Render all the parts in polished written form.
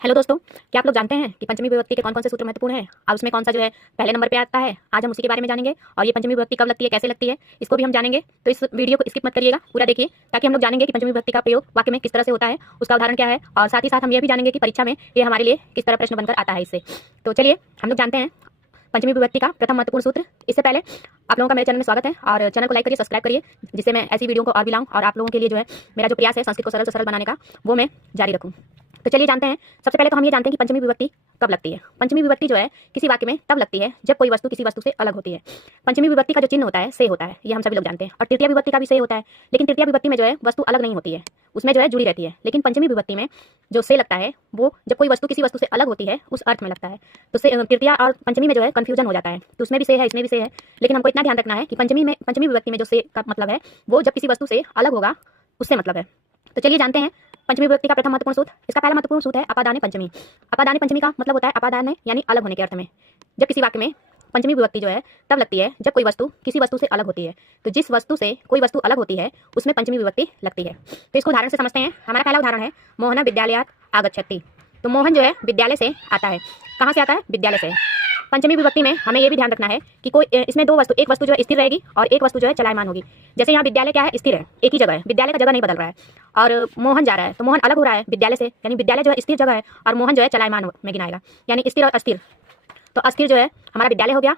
Hello दोस्तों, क्या आप लोग जानते हैं कि पंचमी विभक्ति के कौन कौन से सूत्र महत्वपूर्ण हैं और उसमें कौन सा जो है पहले नंबर पे आता है। आज हम उसी के बारे में जानेंगे और ये पंचमी विभक्ति कब लगती है, कैसे लगती है, इसको भी हम जानेंगे। तो इस वीडियो को स्किप मत करिएगा, पूरा देखिए ताकि हम लोग जानेंगे कि पंचमी विभक्ति का प्रयोग वाक्य में किस तरह से होता है, उसका उदाहरण क्या है और साथ ही साथ हम ये भी जानेंगे कि परीक्षा में ये हमारे लिए किस तरह प्रश्न बनकर आता है इससे। तो चलिए हम लोग जानते हैं पंचमी विभक्ति का प्रथम महत्वपूर्ण सूत्र। इससे पहले आप लोगों का मेरे चैनल में स्वागत है और चैनल को लाइक करिए, सब्सक्राइब करिए, जिससे मैं ऐसी वीडियो को और भी लाऊं और आप लोगों के लिए जो है मेरा जो प्रयास है संस्कृत को सरल से सरल बनाने का, वो मैं जारी रखूं। तो चलिए जानते हैं। सबसे पहले तो हम ये जानते हैं कि पंचमी विभक्ति कब लगती है। पंचमी विभक्ति जो है किसी वाक्य में तब लगती है जब कोई वस्तु किसी वस्तु से अलग होती है। पंचमी विभक्ति का जो चिन्ह होता है से होता है, ये हम सभी लोग जानते हैं। और तृतीय विभक्ति का भी से होता है, लेकिन तृतीय विभक्ति में जो है वस्तु अलग नहीं होती है, उसमें जो है जुड़ी रहती है। लेकिन पंचमी विभक्ति में जो से लगता है वो जब कोई वस्तु किसी वस्तु से अलग होती है उस अर्थ में लगता है। तो से तृतीय और पंचमी में जो है कंफ्यूजन हो जाता है, तो उसमें भी से है, इसमें भी से है। लेकिन हमको इतना ध्यान रखना है कि पंचमी विभक्ति में जो से का मतलब है वो जब किसी वस्तु से अलग होगा उससे मतलब है। तो चलिए जानते हैं पंचमी विभक्ति का प्रथम महत्वपूर्ण सूत्र। इसका पहला महत्वपूर्ण सूत्र है अपादाने पंचमी। अपादाने पंचमी का मतलब होता है अपादाने यानी अलग होने के अर्थ में। जब किसी वाक्य में पंचमी विभक्ति जो है तब लगती है जब कोई वस्तु किसी वस्तु से अलग होती है। तो जिस वस्तु से कोई वस्तु अलग होती है उसमें पंचमी विभक्ति लगती है। तो इसको उदाहरण से समझते हैं। हमारा पहला उदाहरण है मोहन विद्यालयात् आगच्छति। तो मोहन जो है विद्यालय से आता है। कहाँ से आता है? विद्यालय से। पंचमी विभक्ति में हमें ये भी ध्यान रखना है कि कोई इसमें दो वस्तु, एक वस्तु जो है स्थिर रहेगी और एक वस्तु जो है चलायमान होगी। जैसे यहाँ विद्यालय क्या है? स्थिर है, एक ही जगह है, विद्यालय का जगह नहीं बदल रहा है। और मोहन जा रहा है तो मोहन अलग हो रहा है विद्यालय से, यानी विद्यालय जो है स्थिर जगह है और मोहन जो है चलायमान में गिनाएगा, यानी स्थिर और अस्थिर। तो अस्थिर जो है हमारा विद्यालय हो गया,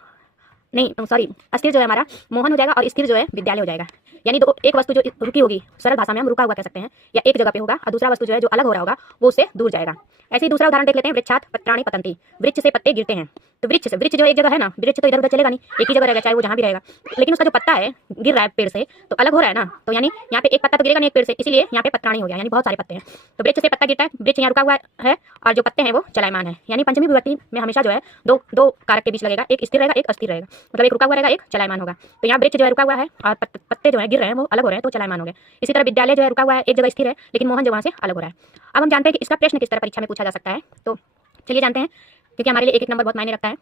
नहीं सॉरी, अस्थिर जो है हमारा मोहन हो जाएगा और स्थिर जो है विद्यालय हो जाएगा। यानी दो, एक वस्तु जो रुकी होगी, सरल भाषा में हम रुका हुआ कह सकते हैं, या एक जगह पे होगा और दूसरा वस्तु जो है जो अलग हो रहा होगा वो उससे दूर जाएगा। ऐसे ही दूसरा उदाहरण देख लेते हैं, वृक्षात् पत्राणि पतन्ति। वृक्ष से पत्ते गिरते हैं। तो वृक्ष से, वृक्ष जो एक जगह है ना, वृक्ष तो इधर उधर चलेगा नहीं, एक ही जगह रहेगा चाहे वो जहाँ भी रहेगा। लेकिन उसका जो पत्ता है गिर रहा है पेड़ से तो अलग हो रहा है ना, तो यानी यहाँ पे एक पत्ता तो गिरेगा नहीं एक पेड़ से, इसीलिए यहाँ पे पत्राणी हो गया, यानी बहुत सारे पत्ते हैं। तो वृक्ष से पत्ता गिरता है, वृक्ष यहाँ रुका हुआ है और जो पत्ते हैं वो चलायमान है। यानी पंचमी विभक्ति में हमेशा जो है दो दो कारक के बीच लगेगा, एक स्थिर रहेगा एक अस्थिर रहेगा, मतलब एक रुका हुआ रहेगा एक चलायमान होगा। तो यहाँ वृक्ष जो है रुका हुआ है और पत्ते जो है गिर रहे हैं वो अलग हो रहे हैं तो चलायमान हो गए। इसी तरह विद्यालय जो है रुका हुआ है, एक जगह स्थिर है, लेकिन मोहन जो वहाँ से अलग हो रहा है। अब हम जानते हैं कि इसका प्रश्न किस तरह परीक्षा में पूछा जा सकता है। तो चलिए जानते हैं, क्योंकि हमारे लिए एक एक नंबर बहुत मायने रखता है।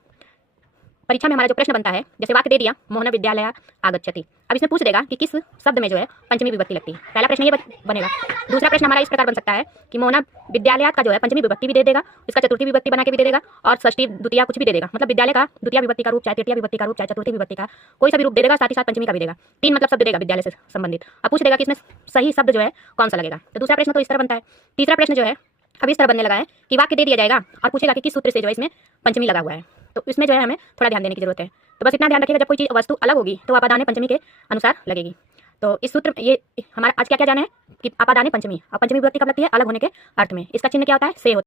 परीक्षा में हमारा जो प्रश्न बनता है, जैसे वाक्य दे दिया मोहन विद्यालयात् आगच्छति, अब इसमें पूछ देगा कि किस शब्द में जो है पंचमी विभक्ति लगती है। पहला प्रश्न ये बनेगा। दूसरा प्रश्न हमारा इस प्रकार बन सकता है कि मोहन विद्यालयात् का जो है पंचमी विभक्ति भी दे देगा, इसका चतुर्थी विभक्ति बना के भी दे देगा और षष्ठी द्वितीय कुछ भी दे देगा। मतलब विद्यालय का द्वितीय विभक्ति का रूप, चाहे तृतीय विभक्ति का रूप, चाहे चतुर्थी विभक्ति का कोई सा भी रूप दे देगा, साथ ही साथ पंचमी का भी देगा। तीन मतलब शब्द देगा विद्यालय से संबंधित। अब पूछ देगा कि इसमें सही शब्द जो है कौन सा लगेगा। तो दूसरा प्रश्न तो इस तरह बनता है। तीसरा प्रश्न जो है अब इस तरह बनने लगा है कि वाक्य दे दिया जाएगा और पूछेगा कि किस सूत्र से जो है इसमें पंचमी लगा हुआ है। तो इसमें जो है हमें थोड़ा ध्यान देने की जरूरत है। तो बस इतना ध्यान रखिएगा, जब कोई चीज़ वस्तु अलग होगी तो अपादाने पंचमी के अनुसार लगेगी। तो इस सूत्र ये हमारा आज क्या क्या जाना है कि अपादाने पंचमी, और पंचमी विभक्ति कब लगती है? अलग होने के अर्थ में। इसका चिन्ह क्या होता है? से होता है।